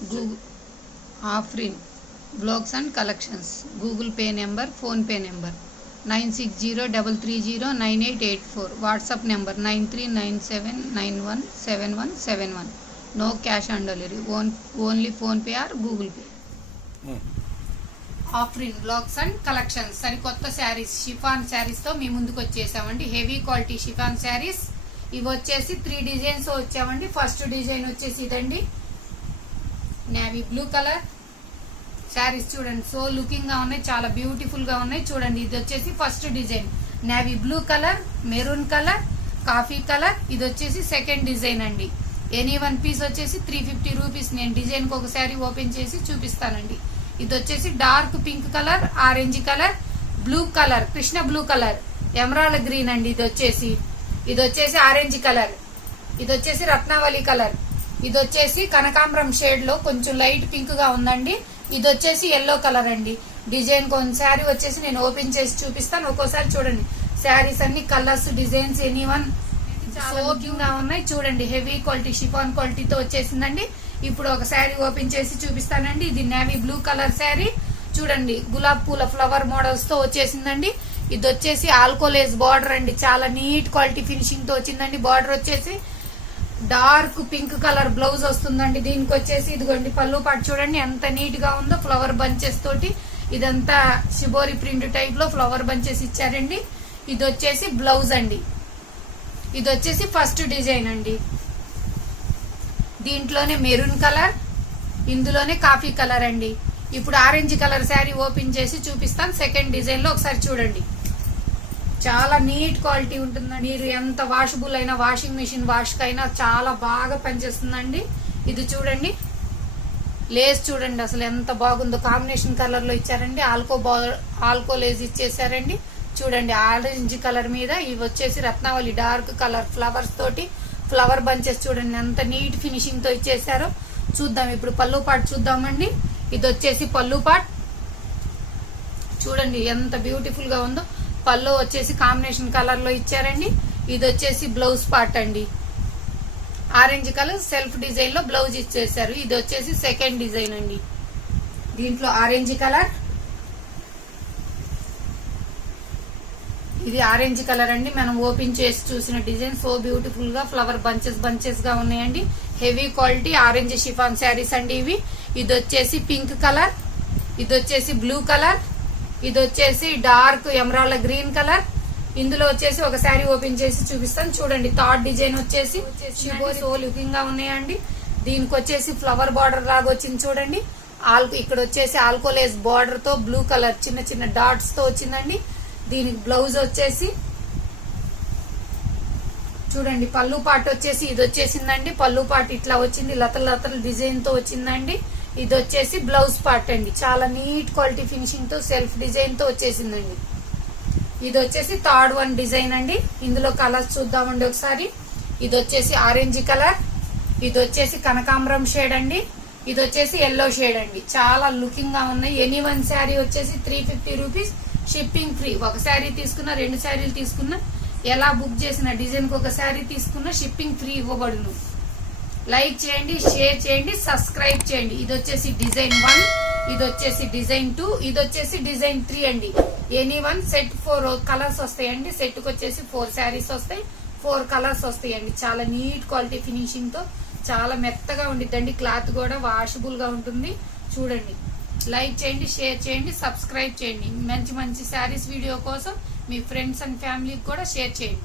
Google offering blogs and collections. Google Pay number, Phone Pay number 9603309884. WhatsApp number 9397917171. No cash on delivery. Only Phone Pay or Google Pay. Afreen blogs and collections సరికొత్త saris, chiffon saris తో మీ ముందుకు వచ్చేసామండి. Heavy quality chiffon saris. ఇవి వచ్చేసి 3 designs వచ్చామండి. First design వచ్చేసి ఇదండి, నేవీ బ్లూ కలర్ శారీస్. చూడండి, సో లుకింగ్ గా ఉన్నాయి, చాలా బ్యూటిఫుల్ గా ఉన్నాయి. చూడండి, ఇది వచ్చేసి first design navy blue colour, maroon colour, coffee colour. ఇది వచ్చేసి సెకండ్ డిజైన్ అండి. ఎనీ వన్ పీస్ వచ్చేసి 350 రూపీస్. నేను డిజైన్ కి ఒక శారీ ఓపెన్ చేసి చూపిస్తానండి. ఇది వచ్చేసి dark pink colour, orange colour, blue colour, Krishna blue colour, emerald green అండి. ఇది వచ్చేసి ఆరెంజ్ కలర్, ఇది వచ్చేసి రత్నావళి కలర్, ఇది వచ్చేసి కనకాంబరం షేడ్ లో కొంచెం లైట్ పింక్ గా ఉందండి. ఇది వచ్చేసి ఎల్లో కలర్ అండి. డిజైన్ కొంచెం శారీ వచ్చేసి నేను ఓపెన్ చేసి చూపిస్తాను. ఒక్కోసారి చూడండి, శారీస్ అన్ని colours, designs any one soaking గా ఉన్నాయి. చూడండి, హెవీ క్వాలిటీ షిఫాన్ క్వాలిటీతో వచ్చేసిందండి. ఇప్పుడు ఒక శారీ ఓపెన్ చేసి చూపిస్తానండి. ఇది నేవీ బ్లూ కలర్ శారీ. చూడండి, గులాబ్ పూల ఫ్లవర్ మోడల్స్ తో వచ్చేసిందండి. ఇది వచ్చేసి ఆల్కోలేజ్ బార్డర్ అండి. చాలా నీట్ క్వాలిటీ ఫినిషింగ్ తో వచ్చిందండి. బార్డర్ వచ్చేసి డార్క్ పింక్ కలర్ బ్లౌజ్ వస్తుందండి. దీనికి వచ్చేసి ఇదిగోండి పళ్ళు పాటు చూడండి ఎంత నీట్ గా ఉందో, ఫ్లవర్ బంచెస్ తోటి. ఇదంతా షిబోరి ప్రింట్ టైప్ లో ఫ్లవర్ బంచెస్ ఇచ్చారండి. ఇది వచ్చేసి బ్లౌజ్ అండి. ఇది వచ్చేసి ఫస్ట్ డిజైన్ అండి. దీంట్లోనే మెరూన్ కలర్, ఇందులోనే కాఫీ కలర్ అండి. ఇప్పుడు ఆరెంజ్ కలర్ శారీ ఓపెన్ చేసి చూపిస్తాను. సెకండ్ డిజైన్ లో ఒకసారి చూడండి, చాలా నీట్ క్వాలిటీ ఉంటుందండి. మీరు ఎంత వాషబుల్ అయినా, వాషింగ్ మిషన్ వాష్ కైనా చాలా బాగా పనిచేస్తుందండి. ఇది చూడండి, లేస్ చూడండి అసలు ఎంత బాగుందో, కాంబినేషన్ కలర్ లో ఇచ్చారండి. ఆల్కో లేస్ ఇచ్చేసారండి. చూడండి, ఆరెంజ్ కలర్ మీద ఇవి వచ్చేసి రత్నావళి డార్క్ కలర్ ఫ్లవర్స్ తోటి ఫ్లవర్ బంచెస్. చూడండి ఎంత నీట్ ఫినిషింగ్ తో ఇచ్చేసారో. చూద్దాం ఇప్పుడు పళ్ళు పాటు చూద్దామండి. ఇది వచ్చేసి పళ్ళు పాట్. చూడండి ఎంత బ్యూటిఫుల్ గా ఉందో. పళ్ళు వచ్చేసి కాంబినేషన్ కలర్ లో ఇచ్చారండి. ఇది వచ్చేసి బ్లౌజ్ పార్ట్ అండి. ఆరెంజ్ కలర్ సెల్ఫ్ డిజైన్ లో బ్లౌజ్ ఇచ్చేసారు. ఇది వచ్చేసి సెకండ్ డిజైన్ అండి. దీంట్లో ఆరెంజ్ కలర్, ఇది ఆరెంజ్ కలర్ అండి. మనం ఓపెన్ చేసి చూసిన డిజైన్ సో బ్యూటిఫుల్ గా ఫ్లవర్ బంచెస్ గా ఉన్నాయండి. Heavy quality orange chiffon saris అండి ఇవి. ఇది వచ్చేసి పింక్ కలర్, ఇది వచ్చేసి బ్లూ కలర్, ఇది వచ్చేసి డార్క్ ఎమరాల్డ్ గ్రీన్ కలర్. ఇందులో వచ్చేసి ఒక శారీ ఓపెన్ చేసి చూపిస్తాను. చూడండి, థర్డ్ డిజైన్ వచ్చేసి సో లుకింగ్ గా ఉన్నాయండి. దీనికి వచ్చేసి ఫ్లవర్ బార్డర్ లాగా వచ్చింది చూడండి. ఇక్కడ వచ్చేసి ఆల్కోలేస్ బార్డర్ తో బ్లూ కలర్ చిన్న చిన్న డాట్స్ తో వచ్చిందండి. దీనికి బ్లౌజ్ వచ్చేసి చూడండి, పళ్ళు పాటు వచ్చేసి ఇది వచ్చేసిందండి. పళ్ళు పాటు ఇట్లా వచ్చింది, లతల డిజైన్ తో వచ్చిందండి. ఇది వచ్చేసి బ్లౌజ్ పార్ట్ అండి. చాలా నీట్ క్వాలిటీ ఫినిషింగ్ తో సెల్ఫ్ డిజైన్ తో వచ్చేసిందండి. ఇది వచ్చేసి థర్డ్ వన్ డిజైన్ అండి. ఇందులో కలర్స్ చూద్దామండి ఒకసారి. ఇది వచ్చేసి ఆరెంజ్ కలర్, ఇది వచ్చేసి కనకాంబరం షేడ్ అండి, ఇది వచ్చేసి ఎల్లో షేడ్ అండి. చాలా లుకింగ్ గా ఉన్నాయి. ఎనీ వన్ శారీ వచ్చేసి 350 రూపీస్. Shipping free. ఒక శారీ తీసుకున్నా, 2 శారీలు తీసుకున్నా, ఎలా బుక్ చేసిన డిజైన్ కి ఒక శారీ తీసుకున్నా షిప్పింగ్ ఫ్రీ ఇవ్వబడును. లైక్ చేయండి, షేర్ చేయండి, సబ్స్క్రైబ్ చేయండి. ఇది వచ్చేసి డిజైన్ 1, ఇది వచ్చేసి డిజైన్ 2, ఇది వచ్చేసి డిజైన్ 3 అండి. ఎనీ వన్ సెట్ 4 కలర్స్ వస్తాయండి. సెట్ కి వచ్చేసి 4 శారీస్ వస్తాయి, 4 కలర్స్ వస్తాయండి. చాలా నీట్ క్వాలిటీ ఫినిషింగ్ తో చాలా మెత్తగా ఉండిద్దండి. క్లాత్ కూడా వాషబుల్ గా ఉంటుంది. చూడండి, లైక్ చేయండి, షేర్ చేయండి, సబ్స్క్రైబ్ చేయండి. మంచి శారీస్ వీడియో కోసం మీ ఫ్రెండ్స్ అండ్ ఫ్యామిలీకి కూడా షేర్ చేయండి.